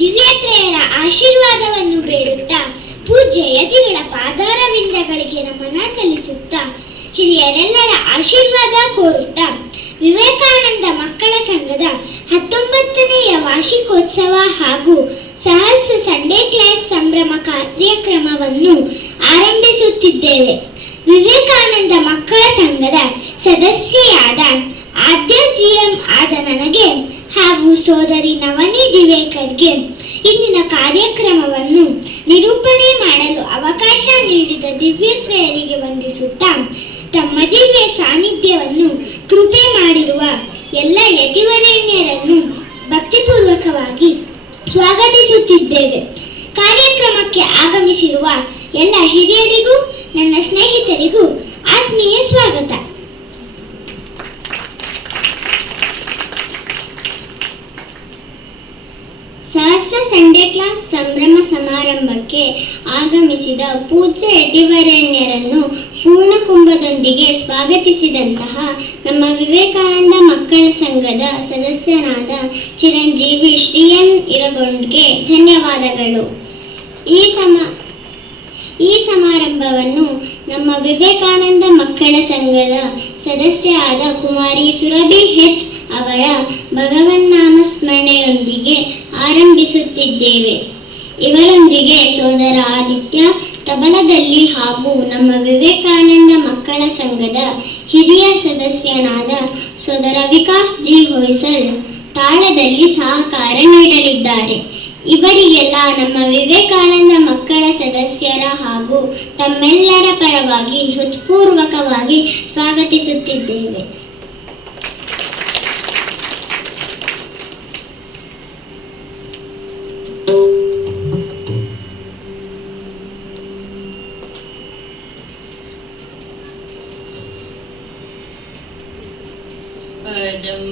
ದಿವ್ಯತ್ರೆಯರ ಆಶೀರ್ವಾದವನ್ನು ಬೇಡುತ್ತಾ ಪೂಜ್ಯ ಯತಿಗಳ ಪಾದಾರವಿಂದಗಳಿಗೆ ನಮನ ಸಲ್ಲಿಸುತ್ತಾ ಹಿರಿಯರೆಲ್ಲರ ಆಶೀರ್ವಾದ ಕೋರುತ್ತಾ ವಿವೇಕಾನಂದ ಮಕ್ಕಳ ಸಂಘದ 19ನೆಯ ವಾರ್ಷಿಕೋತ್ಸವ ಹಾಗೂ ಸಹಸ್ರ ಸಂಡೇ ಕ್ಲಾಸ್ ಸಂಭ್ರಮ ಕಾರ್ಯಕ್ರಮವನ್ನು ಆರಂಭಿಸುತ್ತಿದ್ದೇವೆ. ವಿವೇಕಾನಂದ ಮಕ್ಕಳ ಸಂಘದ ಸದಸ್ಯೆಯಾದ ಆದ್ಯ ಜಿಎಂ ಆದ ನನಗೆ ಹಾಗೂ ಸೋದರಿ ನವನಿ ದಿವೇಕರ್ಗೆ ಇಂದಿನ ಕಾರ್ಯಕ್ರಮವನ್ನು ನಿರೂಪಣೆ ಮಾಡಲು ಅವಕಾಶ ನೀಡಿದ ದಿವ್ಯತ್ರೆಯರಿಗೆ ವಂದಿಸುತ್ತಾ ತಮ್ಮ ದಿವ್ಯ ಸಾನ್ನಿಧ್ಯವನ್ನು ಕೃಪೆ ಮಾಡಿರುವ ಎಲ್ಲ ಯತಿವರೇಣ್ಯರನ್ನು ಭಕ್ತಿಪೂರ್ವಕವಾಗಿ ಸ್ವಾಗತಿಸುತ್ತಿದ್ದೇವೆ. ಕಾರ್ಯಕ್ರಮಕ್ಕೆ ಆಗಮಿಸಿರುವ ಎಲ್ಲ ಹಿರಿಯರಿಗೂ ನನ್ನ ಸ್ನೇಹಿತರಿಗೂ ಆತ್ಮೀಯ ಸ್ವಾಗತ. ಸಹಸ್ರ ಸಂಡೇ ಕ್ಲಾಸ್ ಸಂಭ್ರಮ ಸಮಾರಂಭಕ್ಕೆ ಆಗಮಿಸಿದ ಪೂಜ್ಯ ಯತಿವರೇಣ್ಯರನ್ನು ಪೂರ್ಣಕುಂಭದೊಂದಿಗೆ ಸ್ವಾಗತಿಸಿದಂತಹ ನಮ್ಮ ವಿವೇಕಾನಂದ ಮಕ್ಕಳ ಸಂಘದ ಸದಸ್ಯನಾದ ಚಿರಂಜೀವಿ ಶ್ರೀ ಎನ್ ಇರಗೊಂಡ್ಗೆ ಧನ್ಯವಾದಗಳು. ಈ ಸಮಾರಂಭವನ್ನು ನಮ್ಮ ವಿವೇಕಾನಂದ ಮಕ್ಕಳ ಸಂಘದ ಸದಸ್ಯ ಆದ ಕುಮಾರಿ ಸುರಭಿ ಹೆಚ್ ಅವರ ಭಗವನ್ನಾಮ ಸ್ಮರಣೆಯೊಂದಿಗೆ ಆರಂಭಿಸುತ್ತಿದ್ದೇವೆ. ಇವರೊಂದಿಗೆ ಸೋದರ ಆದಿತ್ಯ ತಬಲದಲ್ಲಿ ಹಾಗೂ ನಮ್ಮ ವಿವೇಕಾನಂದ ಮಕ್ಕಳ ಸಂಘದ ಹಿರಿಯ ಸದಸ್ಯನಾದ ಸೋದರ ವಿಕಾಸ್ ಜಿ ಹೊಯ್ಸಳ್ ತಾಳದಲ್ಲಿ ಸಹಕಾರ ನೀಡಲಿದ್ದಾರೆ. ಇವರಿಗೆಲ್ಲ ನಮ್ಮ ವಿವೇಕಾನಂದ ಮಕ್ಕಳ ಸದಸ್ಯರ ಹಾಗೂ ತಮ್ಮೆಲ್ಲರ ಪರವಾಗಿ ಹೃತ್ಪೂರ್ವಕವಾಗಿ ಸ್ವಾಗತಿಸುತ್ತಿದ್ದೇವೆ. अजं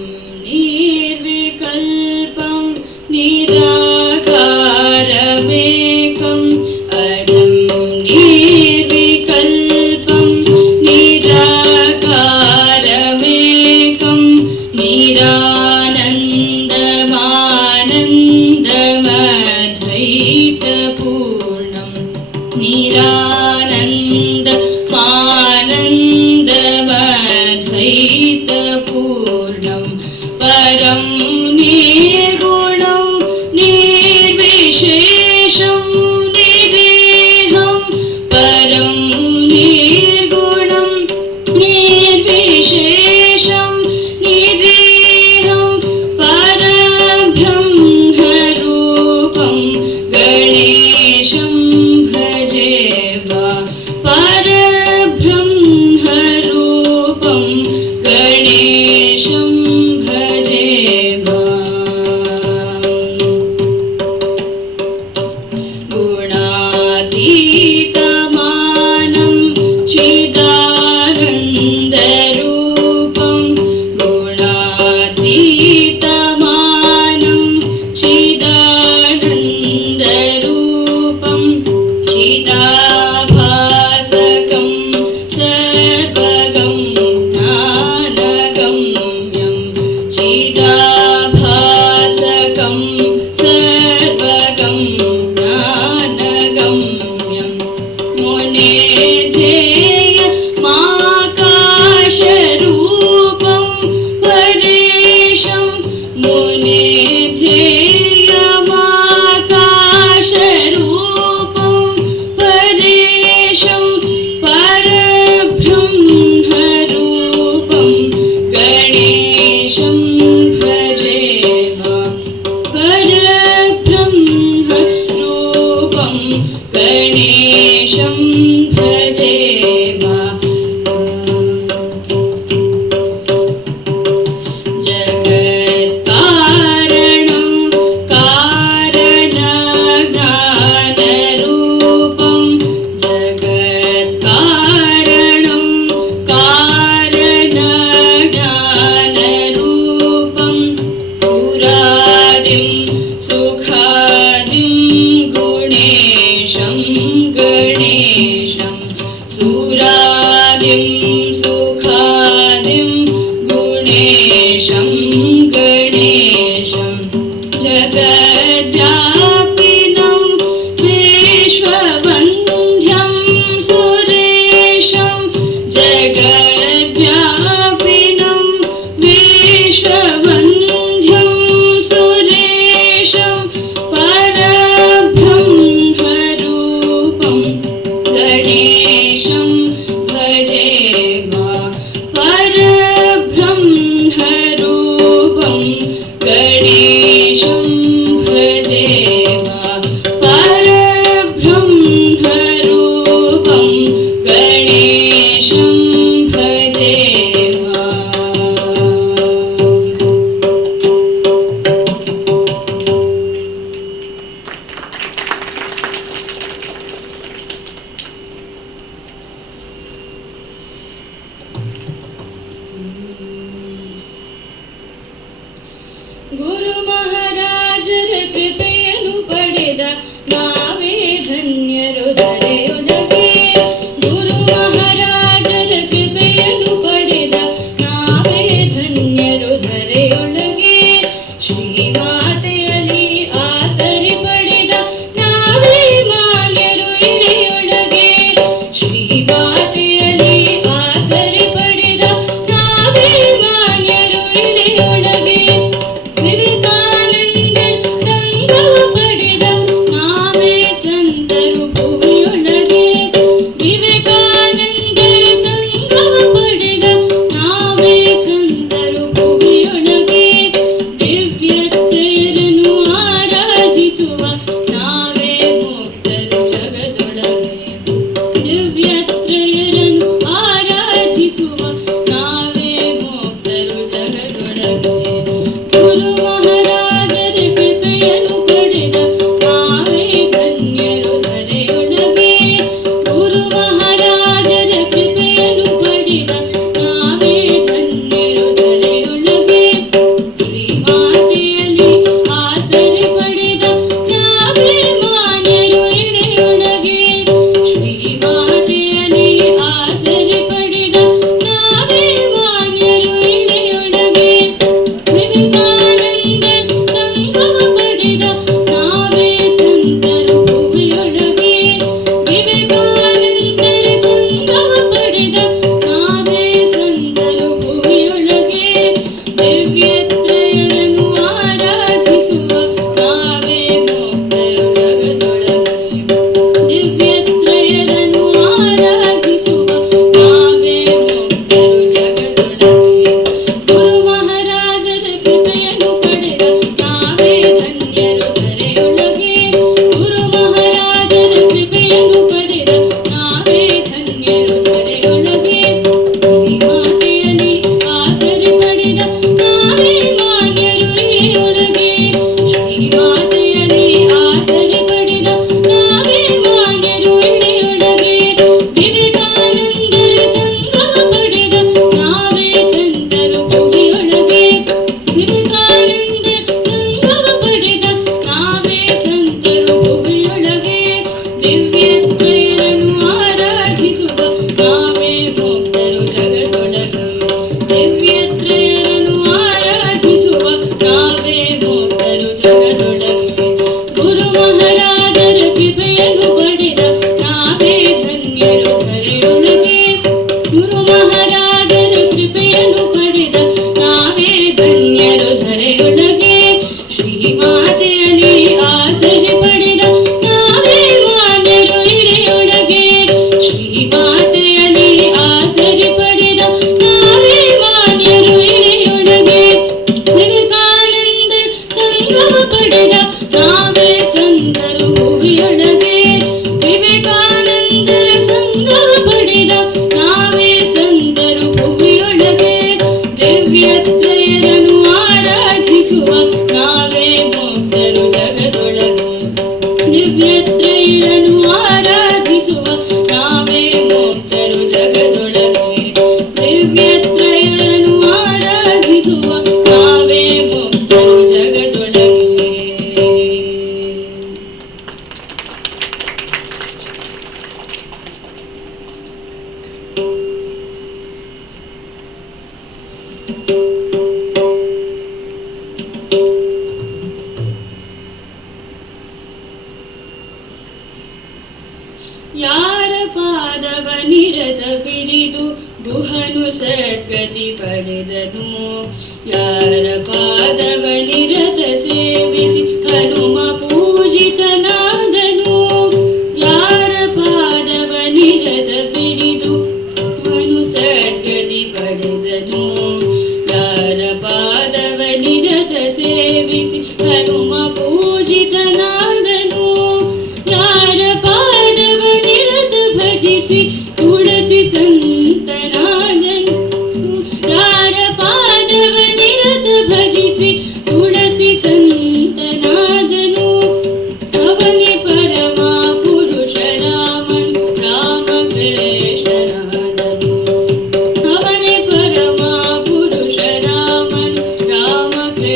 निर्विकल्पं निराकारमेकम् अजं निर्विकल्पं निराकारमेकं निरानन्दमानन्दमद्वैतपूर्णं निरानन्दमानन्दमद्वैतपूर्णं परं निर्गुणं निर्विशेषं निरेहं परं निर्गुणं निर्विशेषं निरेहं परब्रह्मरूपं गणेशं भजे वा परब्रह्मरूपं गणेशं भजे वा गुणातीतमानं चिदानन्दरूपं गुणातीतमानं चिदानन्दरूपं चिदाभासकं सर्वगं ज्ञानगम्यं चिदाभासकं सर्वगं ज्ञानगम्यं मुनेध्येय माकाशरूपं परेशं मुनेध्येय माकाशरूपं परेशं परब्रह्मरूपं गणेशं भजे वा परब्रह्मरूपं गणेशं भजे वा जगत्कारणं कारणज्ञानरूपं जगत्कारणं कारणज्ञानरूपं पुरादिं सुखादिं गुणेशं गणेशं सुरादिं सुखादिं गुणेशं गणेशं जगद्या ಗುರು ಮಹಾರಾಜರ ಕೃಪೆಯನ್ನು ಪಡೆದ ನಾವೇ ಧನ್ಯರು ಧರೆಯೊಳಗೆ. ಗುರು ಮಹಾರಾಜರ ಕೃಪೆಯನ್ನು ಪಡೆದ ನಾವೇ ಧನ್ಯರು ಧರೆಯೊಳಗೆ. ಶ್ರೀಮಾತೆಯಲ್ಲಿ ಆಸರೆ ಪಡೆದ ನಾವೇ ಮಾನ್ಯರು ಇಳೆಯೊಳಗೆ. ಶ್ರೀಮಾತೆಯಲ್ಲಿ ಆಸರೆ ಪಡೆದ ನಾವೇ ಮಾನ್ಯರು ಇಳೆಯೊಳಗೆ. ವಿವೇಕಾನಂದ ಸಂಘವ ಪಡೆದ ನಾವೇ ಸಂತರು ಭುವಿಯೊಳಗೆ. ವಿವೇಕಾನಂದರ ಸಂಘವ ಪಡೆದ ನಾವೇ ಸಂತರು ಭುವಿಯೊಳಗೆ. ದಿವ್ಯತ್ರಯರನ್ನು ಆರಾಧಿಸುವ ನಾವೇ ಮುಕ್ತರು ಜಗದೊಳಗೆ. ದಿವ್ಯತ್ರಯರನ್ನು ಆರಾಧಿಸುವ ನಾವೇ ಮುಕ್ತರು ಜಗದೊಳಗೆ. ಗುರು ಮಹಾರಾಜರ ಕೃಪೆಯನ್ನು ಪಡೆದ ನಾವೇ ಧನ್ಯರು ಧರೆಯೊಳಗೆ. ಗುರು ಮಹಾರಾಜರ ಕೃಪೆಯನ್ನು ಪಡೆದ ನಾವೇ ಧನ್ಯರು ಧರೆಯೊಳಗೆ. ಶ್ರೀಮಾತೆಯಲ್ಲಿ ಆಸರೆ ಪಡೆದ ನಾವೇ ಮಾನ್ಯರು ಇಳೆಯೊಳಗೆ. ಶ್ರೀಮಾತೆಯಲ್ಲಿ ಆಸರೆ ಪಡೆದ ನಾವೇ ಮಾನ್ಯರು ಇಳೆಯೊಳಗೆ. ವಿವೇಕಾನಂದ ಸಂಘವ ಪಡೆದ ನಾವೇ ಸಂತರು ಭುವಿಯೊಳಗೆ. ವಿವೇಕಾನಂದರ ಸಂಘವ ಪಡೆದ ನಾವೇ ಸಂತರು ಭುವಿಯೊಳಗೆ. ದಿವ್ಯತ್ರಯರನ್ನು ಆರಾಧಿಸುವ ನಾವೇ ಮುಕ್ತರು ಜಗದೊಳಗೆ. ದಿವ್ಯತ್ರಯರನ್ನು ಆರಾಧಿಸುವ ನಾವೇ ಮುಕ್ತರು ಜಗದೊಳಗೆ. ಗುರು ಮಹಾರಾಜರ ಕೃಪೆಯನ್ನು ಪಡೆದ ನಾವೇ ಧನ್ಯರು ಧರೆಯೊಳಗೆ. ಗುರು ಮಹಾರಾಜರ ಕೃಪೆಯನ್ನು ಪಡೆದ ನಾವೇ ಧನ್ಯರು ಧರೆಯೊಳಗೆ. ಶ್ರೀಮಾತೆಯಲ್ಲಿ ಆಸರೆ ಪಡೆದ ನಾವೇ ಮಾನ್ಯರು ಇಳೆಯೊಳಗೆ. ಶ್ರೀಮಾತೆಯಲ್ಲಿ ಆಸರೆ ಪಡೆದ ನಾವೇ ಮಾನ್ಯರು ಇಳೆಯೊಳಗೆ. ವಿವೇಕಾನಂದರ ಸಂಘವ ಪಡೆದ ನಾವೇ ಸಂತರು ಭುವಿಯೊಳಗೆ. ವಿವೇಕಾನಂದ ಸಂಘವ ಪಡೆದ ನಾವೇ ಸಂತರು ಭುವಿಯೊಳಗೆ. ದಿವ್ಯತ್ರಯರನ್ನು ಆರಾಧಿಸುವ ನಾವೇ ಮುಕ್ತರು ಜಗದೊಳಗೆ. ದಿವ್ಯತ್ರಯರನ್ನು ಆರಾಧಿಸುವ ನಾವೇ ಮುಕ್ತರು ಜಗದೊಳಗೆ. ಗುರು ಮಹಾರಾಜರ ಕೃಪೆಯನ್ನು ಪಡೆದ ನಾವೇ ಧನ್ಯರು ಧರೆಯೊಳಗೆ. ಗುರು ಮಹಾರಾಜರ ಕೃಪೆಯನ್ನು ಪಡೆದ ನಾವೇ ಧನ್ಯರು ಧರೆಯೊಳಗೆ. ಶ್ರೀಮಾತೆಯಲ್ಲಿ ಆಸರೆ ಪಡೆದ ನಾವೇ ಮಾನ್ಯರು ಇಳೆಯೊಳಗೆ. ಶ್ರೀಮಾತೆಯಲ್ಲಿ ಆಸರೆ ಪಡೆದ ನಾವೇ ಮಾನ್ಯರು ಇಳೆಯೊಳಗೆ. ವಿವೇಕಾನಂದ ಸಂಘವ ಪಡೆದ ನಾವೇ ಸಂತರು ಭುವಿಯೊಳಗೆ. ವಿವೇಕಾನಂದರ ಸಂಘವ ಪಡೆದ ನಾವೇ ಸಂತರು ಭುವಿಯೊಳಗೆ. ದಿವ್ಯತ್ರಯರನ್ನು ಆರಾಧಿಸುವ ನಾವೇ ಮುಕ್ತರು ಜಗದೊಳಗೆ. ದಿವ್ಯತ್ರಯರನ್ನು ಆರಾಧಿಸುವ ನಾವೇ ಮುಕ್ತರು ಜಗದೊಳಗೆ. ದಿವ್ಯತ್ರಯರನ್ನು ಆರಾಧಿಸುವ ನಾವೇ ಮುಕ್ತರು ಜಗದೊಳಗೆ. ಯಾರ ಪಾದವ ನಿರತ ಬಿಡಿದು ಗುಹನು ಸದ್ಗತಿ ಪಡೆದನು. ಯಾರ ಪಾದವ ನಿರತ ಸೇವಿಸಿ ಹನುಮ ಪೂಜಿತನಾದನು. ಯಾರ ಪಾದವ ನಿರತ ಬಿಡಿದು ಗುಹನು ಸದ್ಗತಿ ಪಡೆದನು. ಯಾರ ಪಾದವ ನಿರತ ಸೇವಿಸಿ ಹನುಮ ಪೂಜಿತನಾದನು. ಯಾರ ಪಾದವ ನಿರತ ಭಜಿಸಿ ತುಳಸಿ ಸಂತನಾದನು. ಯಾರ ಪಾದವ ನಿರತ ಭಜಿಸಿ ತುಳಸಿ ಸಂತನಾದನು. ಅವನೇ ಪರಮ ಪುರುಷ ರಾಮನ್ ರಾಮಕೃಷ್ಣನಾದನು. ಅವನೇ ಪರಮ ಪುರುಷ ರಾಮನ್ ರಾಮಕೃಷ್ಣ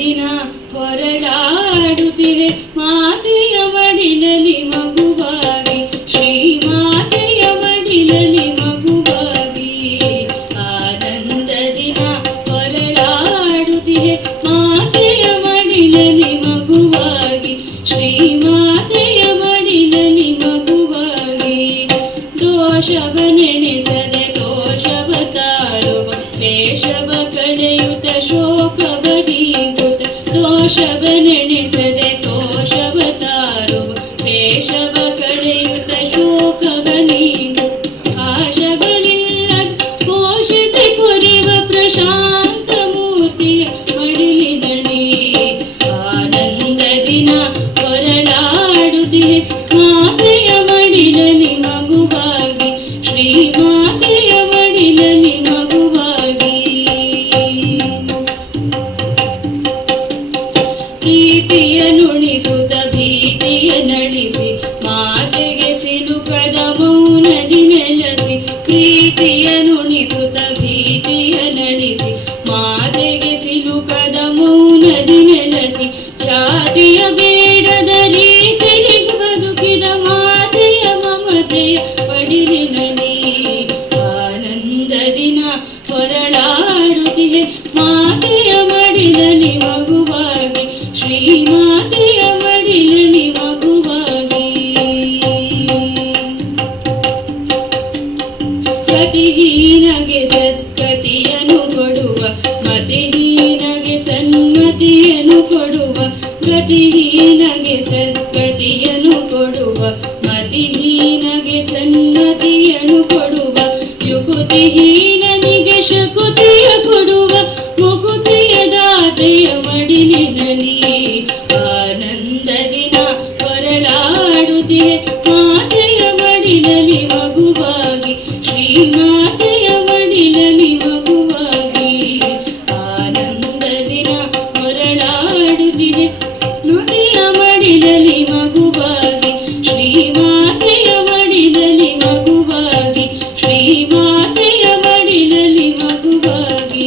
ದಿನ ಹೊರಳಾಡುತ್ತಿದೆ ಮಾತೆಯ ಮಡಿಲಲ್ಲಿ ಮಗುವಾಗಿ, ಶ್ರೀ ಮಾತೆಯ ಮಡಿಲಲ್ಲಿ ಮಗುವಾಗಿ. ಆನಂದ ದಿನ ಹೊರಳಾಡುತ್ತಿದೆ ಮಾತೆಯ ಮಡಿಲಲ್ಲಿ ಮಗುವಾಗಿ, ಶ್ರೀ ಮಾತೆಯ ಮಡಿಲಲ್ಲಿ ಮಗುವಾಗಿ. ದೋಷವನೆಣಿಸದೆ ದೋಷವ ತಾರುವ ವೇಷವ ಕಳೆಯುತ್ತ ಶೋಕವ ನೀಗುತ್ತ, ದೋಷವನೆಣಿಸದೆ ದೋಷವ ತಾರುವ ವೇಷವ ಕಳೆಯುತ್ತ ಶೋಕವ ನೀಗುತ್ತ. ಆಶಗಳಿಲ್ಲದ ಪೋಷಿಸಿ ಕುರಿವ ಪ್ರಶಾಂತ ಮೂರ್ತಿಯ ಮಡಿಲಿನಲ್ಲಿ. ಆನಂದ ದಿನ ಹೊರಳಾಡುತ್ತಿದೆ ಮಾತೆಯ ಮಡಿಲಲ್ಲಿ ಮಗುವಾಗಿ, ಶ್ರೀ ಮಾತೆಯ ಮಡಿಲಲ್ಲಿ ಮಗುವಾಗಿ. ಪ್ರೀತಿಯ ನುಡಿಸುತ್ತ ಭೀತಿಯ ನಡೆಸಿ ಮಾತೆಗೆ ಸಿಲುಕದ ಮೌನದಿ ನೆಲೆಸಿ, ಪ್ರೀತಿಯ ನುಡಿಸುತ್ತ ಭೀತಿಯ ನಡೆಸಿ ಮಾತೆಗೆ ಸಿಲುಕದ ಮೌನದಿ ನೆಲೆಸಿ. ಜಾತಿಯ ಬೇಡದ ರೀತಿಯಲ್ಲಿ ಬದುಕಿದ ಮಾತೆಯ ಮಮತೆಯ ಪಡಿಲಿನಲ್ಲಿ. ಆನಂದ ದಿನ ಹೊರಳಾಡುತ್ತಿದೆ ಮಾತೆಯ ಮಡಿಲಲ್ಲಿ ಮಗುವಾಗಿ, ಶ್ರೀ ಮಾತೆಯ ಮಡಿಲಲ್ಲಿ ಮಗುವಾಗಿ. ಗತಿಹೀನಗೆ ಸದ್ಗತಿಯನ್ನು ಕೊಡುವ, ಮತಿಹೀನಗೆ ಸನ್ಮತಿಯನ್ನು ಕೊಡುವ, ಗತಿಹೀನಗೆ ಸದ್ಗತಿಯನ್ನು ಕೊಡುವ, ಮತಿಹೀನಗೆ ಸನ್ಮತಿಯನ್ನು ಕೊಡುವ. ಯುಕುತಿಹೀನನಿಗೆ ಶಕುತಿಯ ಕೊಡುವ, ಮುಕುತಿಯ ದಾತೆಯ ಮಡಿಲಿನಲ್ಲಿ. ಆನಂದ ದಿನ ಹೊರಳಾಡುತ್ತಿದೆ ಮಾತೆಯ ಮಡಿಲಲ್ಲಿ ಮಗುವಾಗಿ, ಶ್ರೀ ಮಾತೆಯ ಮಡಿಲಲ್ಲಿ ಮಗುವಾಗಿ. ಆನಂದ ದಿನ ಹೊರಳಾಡುತ್ತಿದೆ ಮಾತೆಯ ಮಡಿಲಲ್ಲಿ ಮಗುವಾಗಿ, ಶ್ರೀ ಮಾತೆಯ ಮಡಿಲಲ್ಲಿ ಮಗುವಾಗಿ, ಶ್ರೀ ಮಾತೆಯ ಮಡಿಲಲ್ಲಿ ಮಗುವಾಗಿ.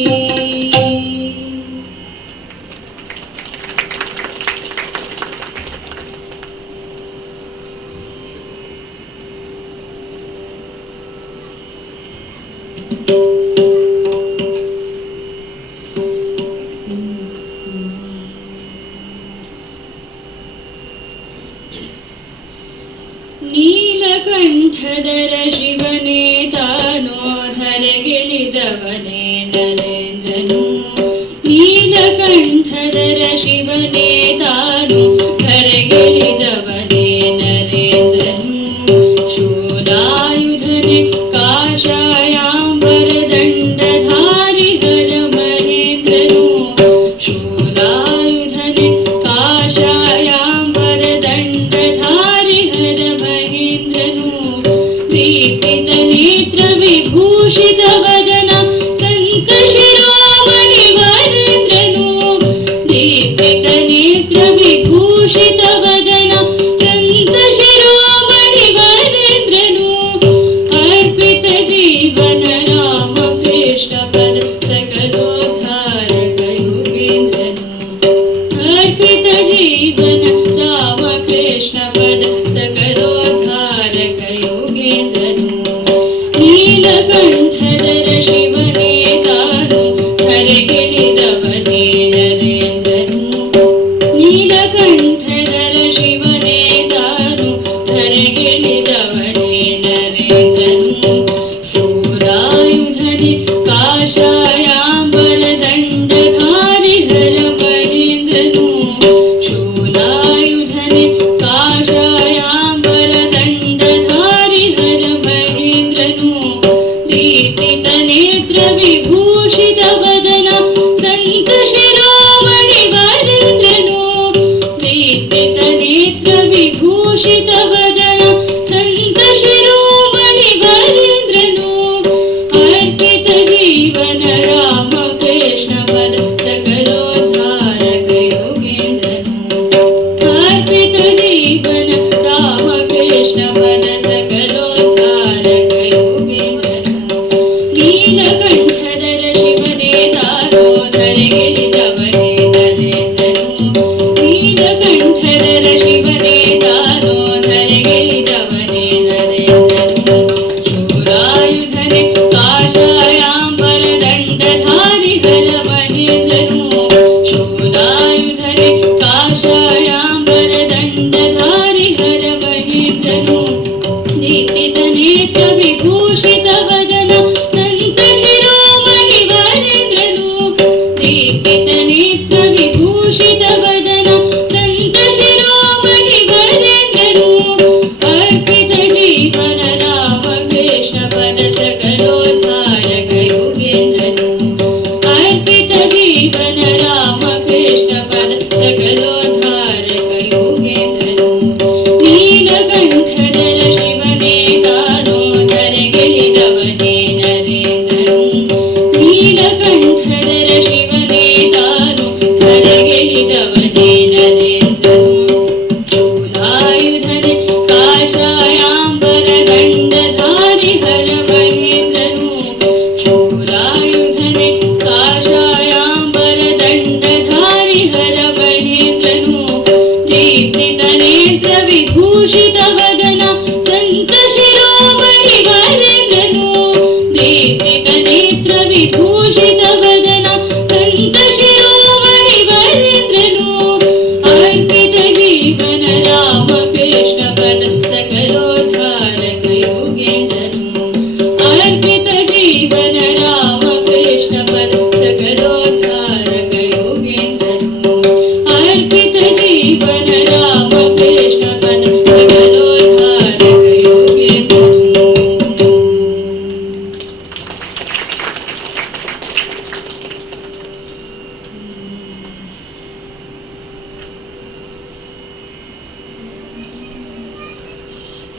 ನೀಲಕಂಠದರ ಶಿವನೇ ತಾನೋ ಧರೆಗಿಳಿದವನೇ ನರೇಂದ್ರನು. ನೀಲಕಂಠದರ ಶಿವನೇ ತಾನೋ ಧರೆಗಿಳಿದವನೇ ನರೇಂದ್ರನು. ಶೂಲಾಯುಧನೆ ಕಾಷಾಯಾಂಬರದಂಡಧಾರಿ ಹರ ಮಹೇಂದ್ರನು. ಶೂಲಾಯುಧನೆ ಕಾಷಾಯಾಂಬರದಂಡಧಾರಿ ಹರ ಮಹೇಂದ್ರನು. ದೀಪಿತ ನೇತ್ರ ವಿಭೂಷಿತ ವದನ ಸಂತ ಶಿರೋ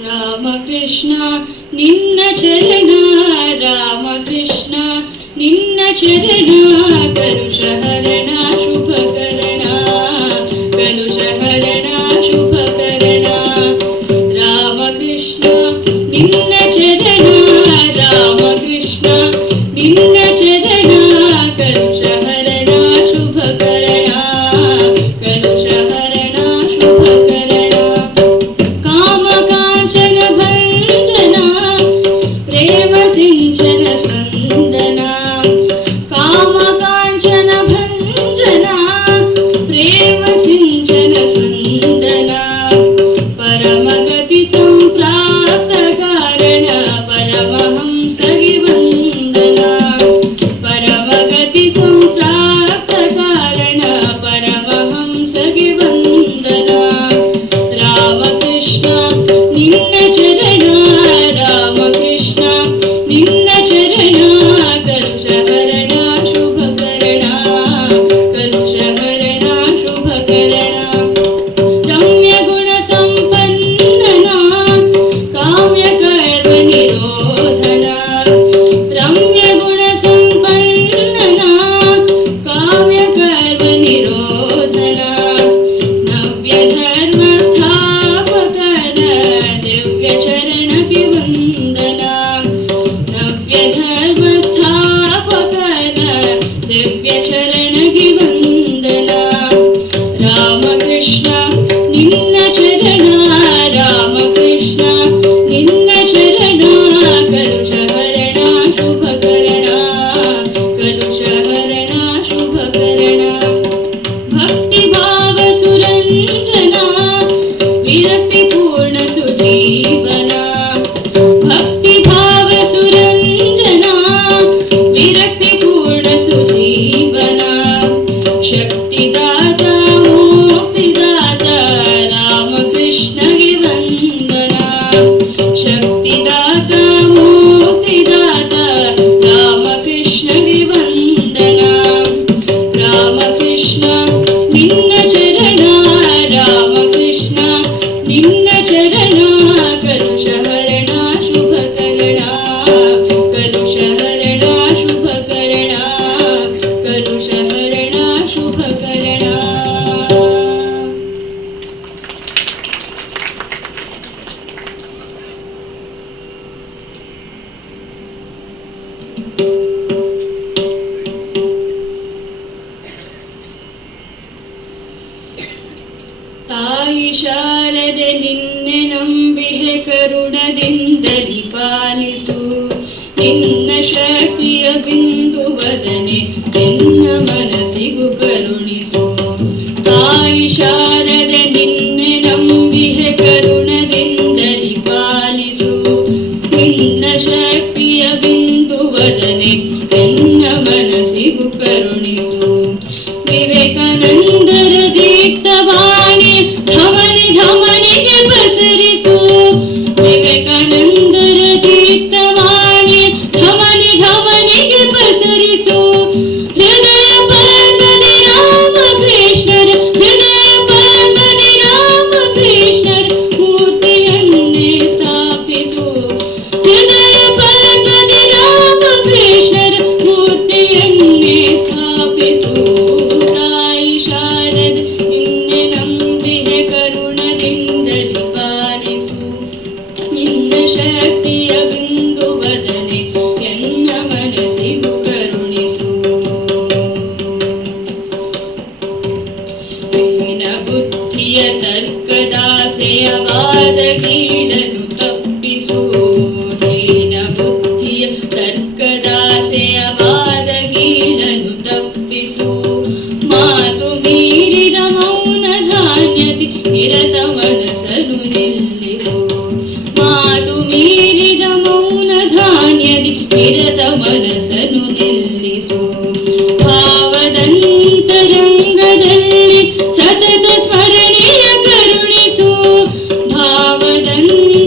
ರಾಮಕೃಷ್ಣ ನಿನ್ನ ಚರಣ, ರಾಮಕೃಷ್ಣ ನಿನ್ನ ಚರಣ, ಕಲುಷಹರಣ ಶುಭಕರಣ, ಕಲುಷಹರಣ ಶುಭಕರಣ. ರಾಮಕೃಷ್ಣ ನಿನ್ನ ಚರಣ, ರಾಮಕೃಷ್ಣ ನಿನ್ನ ಚರಣ, ಕಲುಷಹರಣ ಶುಭಕರಣ, ಕಲುಷಹರಣ ಶುಭಕರಣ. ಕಾಮ ಕಾಂಚನ ಭಂಜನ, ಪ್ರೇಮ ಸಿಂಚನ ಸ್ಪಂದನ, ಕಾಮ ಕಾಂಚನ ಭಂಜನ, ಪ್ರೇಮ ಸಿಂಚನ ಸ್ಪಂದನ. ಪರಮಗತಿ ಸಂಪ್ರಾಪ್ತ ಕಾರಣ, ಪರಮಹಂಸಗೆ ವಂದನ. ಪರಮಗತಿ ಸಂಪ್ರಾಪ್ತ ಕಾರಣ, ಪರಮಹಂಸಗೆ ವಂದನ. ರಾಮಕೃಷ್ಣ ನಿನ್ನ ಚರಣ, ರಾಮಕೃಷ್ಣ ನಿನ್ನ ಚರಣ, ಕಲುಷಹರಣ ಶುಭಕರಣ, ಕಲುಷಹರಣ ಶುಭಕರಣ. ರಮ್ಯ ಗುಣ ಸಂಪನ್ನನ, ಕಾಮ್ಯ ಕರ್ಮ ನಿರೋಧನ. ರಮ್ಯ ಗುಣ ಸಂಪನ್ನನ, ಕಾಮ್ಯ ಕರ್ಮ ನಿರೋಧನ. ನವ್ಯ ಧರ್ಮ ಸ್ಥಾಪಕನ, ದಿವ್ಯ ಚರಣಕ್ಕೆ ವಂದನ. ನವ್ಯ ಧರ್ಮ ಸ್ಥಾಪಕನ, ದಿವ್ಯ ಚರಣಕ್ಕೆ ವಂದನ. ರಾಮಕೃಷ್ಣ ನಿನ್ನ ಚರಣ, ರಾಮಕೃಷ್ಣ ನಿನ್ನ ಚರಣ, ಕಲುಷಹರಣ ಶುಭಕರಣ, ಕಲುಷಹರಣ ಶುಭಕರಣ. ಭಕ್ತಿ ಭಾವ ಸುರಂಜನ, ವಿರಕ್ತಿ ಪೂರ್ಣ ಸುಜೀವನ. ಭಕ್ತಿ ಭಾವ ಸುರಂಜನ, ವಿರಕ್ತಿ ಪೂರ್ಣ ಸುಜೀವನ. ಶಕ್ತಿದಾತ ಮುಕ್ತಿದಾತ, ರಾಮಕೃಷ್ಣಗೆ ವಂದನ. ಶಕ್ತಿದಾತ ಮುಕ್ತಿದಾತ, ರಾಮಕೃಷ್ಣಗೆ ವಂದನ. ರಾಮಕೃಷ್ಣ ನಿನ್ನ ಚರಣ, ರಾಮಕೃಷ್ಣ ನಿನ್ನ ಚರಣ, ಕಲುಷಹರಣ ಶುಭಕರಣ, ಕಲುಷಹರಣ ಶುಭಕರಣ, ಕಲುಷಹರಣ ಶುಭಕರಣ. ತಾಯಿ ಶಾರದೆ ನಿನ್ನೆ ನಂಬಿಹೆ ಕರುಣದಿಂದಲಿ ಪಾಲಿಸು. ನಿನ್ನ ಶಕ್ತಿಯ ಬಿಂದು ವದನೆ ನಿನ್ನ ಮನಸ್ಸಿಗೂ ಕರುಣಿಸು. ತಾಯಿ ಶಾರದೆ ನಿನ್ನೆ ನಂಬಿಹೆ ಕರುಣದಿಂದಲಿ ಪಾಲಿಸು. ನಿನ್ನ ಶಕ್ತಿಯ ಬಿಂದು ವದನೆ ನಿನ್ನ ಮನಸ್ಸಿಗೂ ಕರುಣಿಸು. ವಿವೇಕಾನಂದರ ದೀಪ್ತವಾಣಿ ಧಮನಿ ಧಮನಿಗೆ ಪಸರಿಸು. ವಿವೇಕಾನಂದರ ದೀಪ್ತವಾಣಿ ಧಮನಿ ಧಮನಿಗೆ ಪಸರಿಸು. ಹೃದಯ ಪದ್ಮನಿ ರಾಮಕೃಷ್ಣರ, ಹೃದಯ ಪದ್ಮನಿ ರಾಮಕೃಷ್ಣರ ಮೂರ್ತಿಯನ್ನೇ ಸ್ಥಾಪಿಸು. ಹೃದಯ ಪದ್ಮನಿ ರಾಮಕೃಷ್ಣರ ಮೂರ್ತಿಯನ್ನೇ ಸ್ಥಾಪಿಸು. ತಾಯಿ ಶಾರದೆ ನಿನ್ನೆ ನಂಬಿಹೆ ಕರುಣದಿಂದಲಿ ಪಾಲಿಸು. ನಿನ್ನ ಶಕ್ತಿಯ ಬಿಂದು ವದನೆ ಎನ್ನ ಮನಸ್ಸಿಗೂ ಕರುಣಿಸು. ಹೀನ ಬುದ್ಧಿಯ ತರ್ಕದಾಸೆಯ ವಾದ ಕೀಡನು ತಪ್ಪಿಸು. ಹೀನ ಬುದ್ಧಿಯ ತರ್ಕದಾಸೆಯ ವಾದ ಕೀಡನು ತಪ್ಪಿಸು. ಮಾತು ಮೀರಿದ ಮೌನ ಧಾನ್ಯತಿ ನಿರತ ಮನಸ್ಸನ್ನು ನಿಲ್ಲಿಸು. ಮಾತು ಮೀರಿದ ಮೌನ ಧಾನ್ಯದಿ ನಿರತ ಮನಸ್ಸನ್ನು ನಿಲ್ಲಿಸು. ಭಾವದಂತರಂಗದಲ್ಲಿ ಸತತ ಸ್ಮರಣೆಯ ಕರುಣಿಸು. ಭಾವದಂತರಂಗದಲ್ಲಿ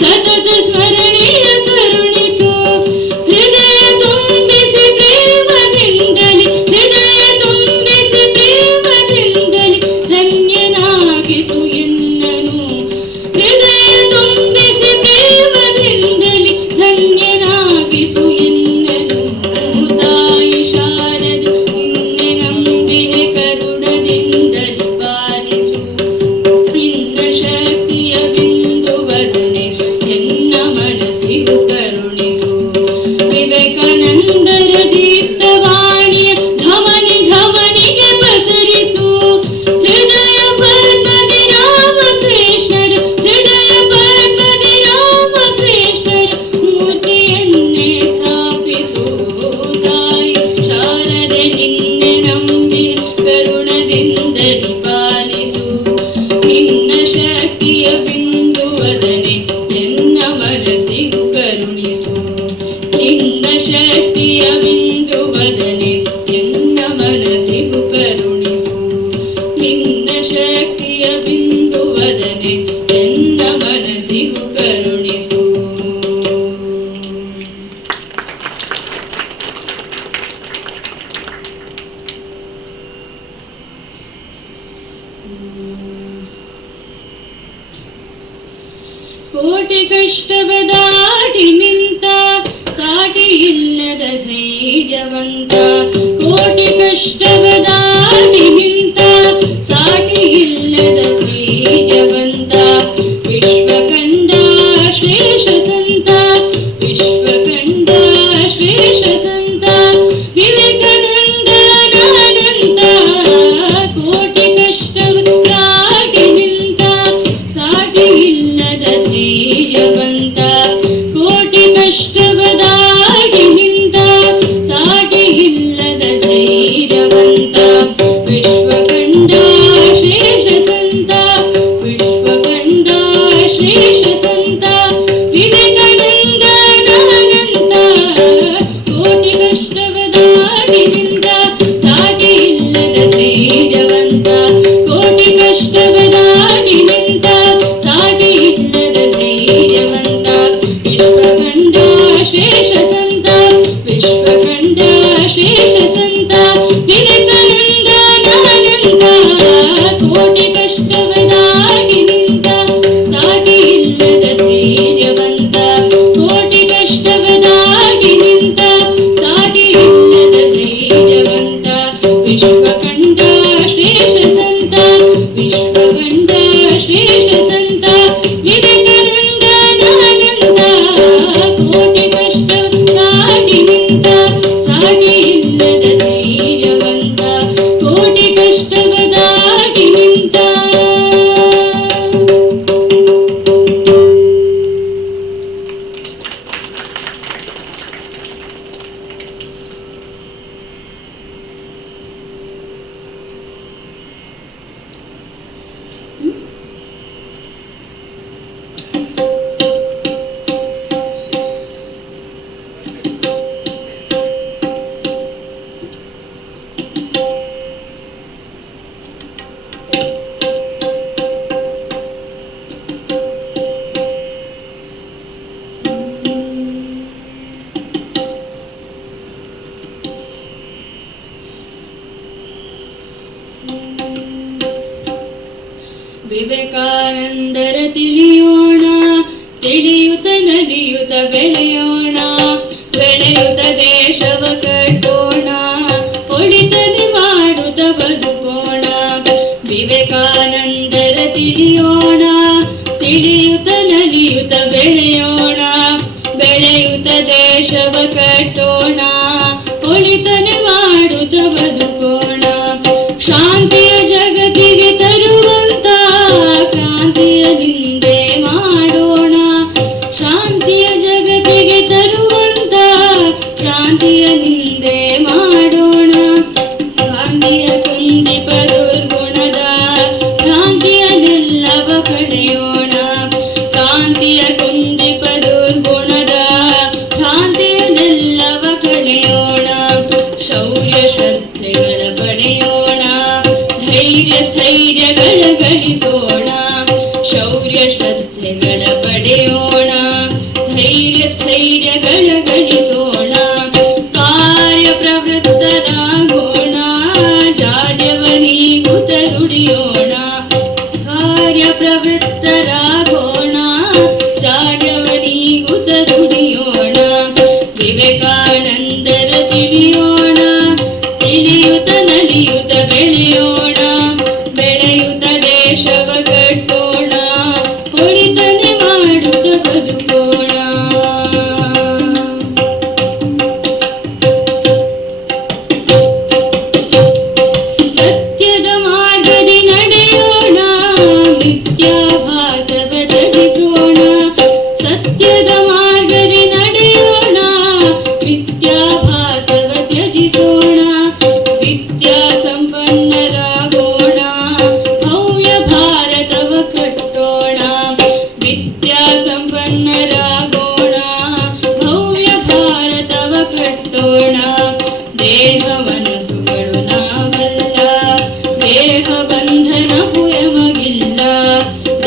ಸತತ ಸ್ಮರಣೆಯ ಕರುಣಿಸು. ಹೃದಯ ತುಂಬಿಸಿ ಪ್ರೇಮದಿಂದಲಿ, ಹೃದಯ ತುಂಬಿಸಿ ಪ್ರೇಮದಿಂದಲಿ ಧನ್ಯನಾಗಿಸು ಎನ್ನನು. ನಿನ್ನ ಶಕ್ತಿಯ ಬಿಂದುವದನೆ ಎನ್ನ ಮನಸ್ಸಿಗೂ ಕರುಣಿಸು. ನಿನ್ನ ಶಕ್ತಿಯ ಬಿಂದುವದನೆ ಎನ್ನ ಮನಸ್ಸಿಗೂ ಕರುಣಿಸು. ನಿನ್ನ ಶಕ್ತಿಯ ಬಿಂದುವದನೆ ಎನ್ನ ಮನಸ್ಸಿಗೂ ಕರುಣಿಸು. ಕೋಟಿ ಕಷ್ಟವ ದಾಟಿ ನಿಂತ ಸಾಟಿ ಇಲ್ಲದ ಧೈರ್ಯವಂತ. ಕೋಟಿ ಕಷ್ಟವ ದಾಟಿ ನಿಂತ ಸಾಟಿ ಇಲ್ಲದ ಧೈರ್ಯವಂತ. ವಿಶ್ವ ಕಂಡ ಶ್ರೇಷ್ಠ ಸಂತ, ವಿಶ್ವ ಕಂಡ ಶ್ರೇಷ್ಠ ಸಂತ, ವಿವೇಕಾನಂದ ನಾನಂತ. ಕೋಟಿ ಕಷ್ಟವ ದಾಟಿ ನಿಂತ ಸಾಟಿ ಇಲ್ಲದ ಧೈರ್ಯವಂತ. ಕೋಟಿ ಕಷ್ಟವ ದಾಟಿ ನಿಂತ ಸಾಟಿ ಇಲ್ಲದ ಧೈರ್ಯವಂತ. ವಿಶ್ವ ಕಂಡ ಶ್ರೇಷ್ಠ ಸಂತ, ವಿಶ್ವ ಕಂಡ ಶ್ರೇಷ್ಠ ಸಂತ, ವಿವೇಕಾನಂದ ನಾನಂತ. ಕೋಟಿ ಕಷ್ಟವ ದಾಟಿ ನಿಂತ ಸಾಟಿ ಇಲ್ಲದ ಧೈರ್ಯವಂತ. ಕೋಟಿ ಕಷ್ಟವ ದಾಟಿ ನಿಂತ ಸಾಟಿ ಇಲ್ಲದ ಧೈರ್ಯವಂತ. ವಿಶ್ವ ಕಂಡ ಶ್ರೇಷ್ಠ ಸಂತ, ವಿಶ್ವ ಕಂಡ ಶ್ರೇಷ್ಠ ಸಂತ, ವಿವೇಕಾನಂದ ನಾನಂತ. ಕೋಟಿ ಕಷ್ಟವ ದಾಟಿ ನಿಂತ ಸಾಟಿ ಇಲ್ಲದ ಧೈರ್ಯವಂತ. ಕೋಟಿ ಕಷ್ಟವ ದಾಟಿ ನಿಂತ ಸಾಟಿ ಇಲ್ಲದ ಧೈರ್ಯವಂತ. ವಿಶ್ವ ಕಂಡ ಶ್ರೇಷ್ಠ ಸಂತ, ವಿಶ್ವ ಕಂಡ ಶ್ರೇಷ್ಠ ಸಂತ, ವಿವೇಕಾನಂದ ನಾನಂತ. ಕೋಟಿ ಕಷ್ಟವ ದಾಟಿ ನಿಂತ ಸಾಟಿ ಇಲ್ಲದ ಧೈರ್ಯವಂತ. ಕೋಟಿ ಕಷ್ಟವ ದಾಟಿ ನಿಂತ. ವಿವೇಕಾನಂದರ ತಿಳಿಯೋಣ, ತಿಳಿಯುತ್ತ ನಲಿಯುತ್ತ ಬೆಳೆಯೋಣ. ಬೆಳೆಯುತ್ತ ದೇಶವ ಕಟ್ಟೋಣ, ಒಳಿತನೆ ಮಾಡುತ್ತ ಬದುಕೋಣ. ವಿವೇಕಾನಂದರ ತಿಳಿಯೋಣ, ತಿಳಿಯುತ್ತ ನಲಿಯುತ್ತ ಬೆಳೆಯೋಣ. ಬೆಳೆಯುತ್ತ ದೇಶವ ಕಟ್ಟೋಣ, ಒಳಿತನೆ ಮಾಡುತ್ತ ಬದುಕೋಣ. ಶಾಂತಿಯ ಜಗತ್ತಿಗೆ ತರುವಂತ ಕ್ರಾಂತಿಯ ನಿಂದೆ ಮಾಡೋಣ. ಶಾಂತಿಯ ಜಗತ್ತಿಗೆ ತರುವಂತ ಕ್ರಾಂತಿಯ ನಿಂದೆ ಮಾಡೋಣ. ಗಾಂಧಿಯ ಕುಂದಿಪ ದುರ್ಗುಣದ ಕ್ರಾಂತಿಯನ್ನೆಲ್ಲವ ಕಳೆಯೋಣ. ಕಾಂತಿಯ ಕುಂದಿಪ ದುರ್ಗುಣದ ಕ್ರಾಂತಿಯನ್ನೆಲ್ಲವ ಕಳೆಯೋಣ. ಶೌರ್ಯ ಶ್ರದ್ಧೆಗಳ ಪಡೆಯೋಣ, ಧೈರ್ಯ ಸ್ಥೈರ್ಯಗಳ ಗಳಿಸೋಣ. ಶೌರ್ಯ ಶ್ರದ್ಧೆಗಳ ಪಡೆಯೋಣ, ಧೈರ್ಯ ಸ್ಥೈರ್ಯಗಳ ಗಳಿಸೋಣ. ಕಾರ್ಯ ಪ್ರವೃತ್ತರಾಗೋಣ, ಜಾಡ್ಯವ ನೀಗುತ್ತ ದುಡಿಯೋಣ. ಕಾರ್ಯ ಪ್ರವೃತ್ತರಾಗೋಣ, ಜಾಡ್ಯವ ನೀಗುತ್ತ ದುಡಿಯೋಣ. ವಿವೇಕಾನಂದರ ತಿಳಿಯೋಣ, ತಿಳಿಯುತ್ತ ನಲಿಯುತ್ತ ಬೆಳೆಯೋಣ. ಬೆಳೆಯುತ್ತ ದೇಶವ ಕಟ್ಟೋಣ, ಒಳಿತನೆ ಮಾಡುತ್ತ ಬದುಕೋಣ. ಸತ್ಯದ ಮಾರ್ಗದಿ ನಡೆಯೋಣ, ಮಿಥ್ಯಾ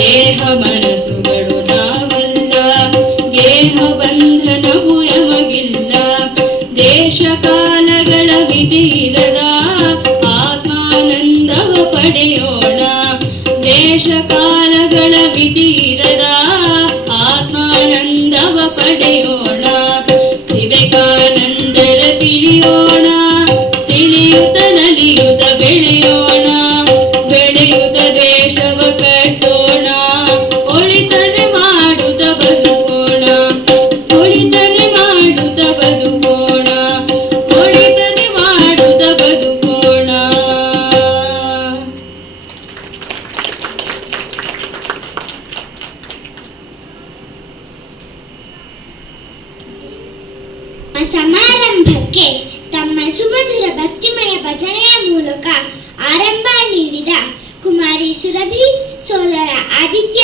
ದೇಹ ಮನಸ್ಸುಗಳು ನಾವಲ್ಲ, ಗೇಹ ಬಂಧನವು ಯಮಗಿಲ್ಲ. ದೇಶ ಕಾಲಗಳ ವಿಧಿ ಇರದ ಆತ್ಮಾನಂದವ ಪಡೆಯೋಣ. ದೇಶ ಕಾಲಗಳ ವಿಧಿ ಇರದ ಆತ್ಮಾನಂದವ ಪಡೆಯೋಣ. ವಿವೇಕಾನಂದರ ತಿಳಿಯೋಣ, ತಿಳಿಯುತ್ತ ನಲಿಯುತ್ತ ಬೆಳೆಯೋಣ. ಬೆಳೆಯುತ್ತ ದೇಶವ ಕಟ್ಟೋಣ, ಒಳಿತನೆ ಮಾಡುತ್ತ ಬದುಕೋಣ. ಒಳಿತನೆ ಮಾಡುತ್ತ ಬದುಕೋಣ, ಒಳಿತನೆ ಮಾಡುತ್ತ ಬದುಕೋಣ. ಸಮಾರಂಭಕ್ಕೆ ತಮ್ಮ ಸುಮಧುರ ಭಕ್ತಿಮಯ ಭಜನೆಯ ಮೂಲಕ ಆರಂಭ ನೀಡಿದ ಕುಮಾರಿ ಸುರಭಿ, ಸೋದರ ಆದಿತ್ಯ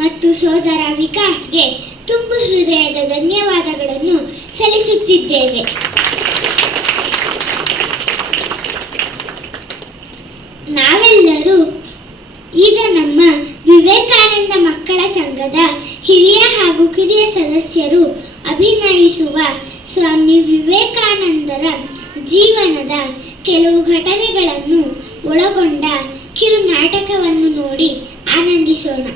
ಮತ್ತು ಸೋದರ ವಿಕಾಸ್ಗೆ ತುಂಬು ಹೃದಯದ ಧನ್ಯವಾದಗಳನ್ನು ಸಲ್ಲಿಸುತ್ತಿದ್ದೇವೆ. ನಾವೆಲ್ಲರೂ ಈಗ ನಮ್ಮ ವಿವೇಕಾನಂದ ಮಕ್ಕಳ ಸಂಘದ ಹಿರಿಯ ಹಾಗೂ ಕಿರಿಯ ಸದಸ್ಯರು ಅಭಿನಯಿಸುವ ಸ್ವಾಮಿ ವಿವೇಕಾನಂದರ ಜೀವನದ ಕೆಲವು ಘಟನೆಗಳನ್ನು ಒಳಗೊಂಡ ಕಿರು ನಾಟಕವನ್ನು ನೋಡಿ ಆನಂದಿಸೋಣ.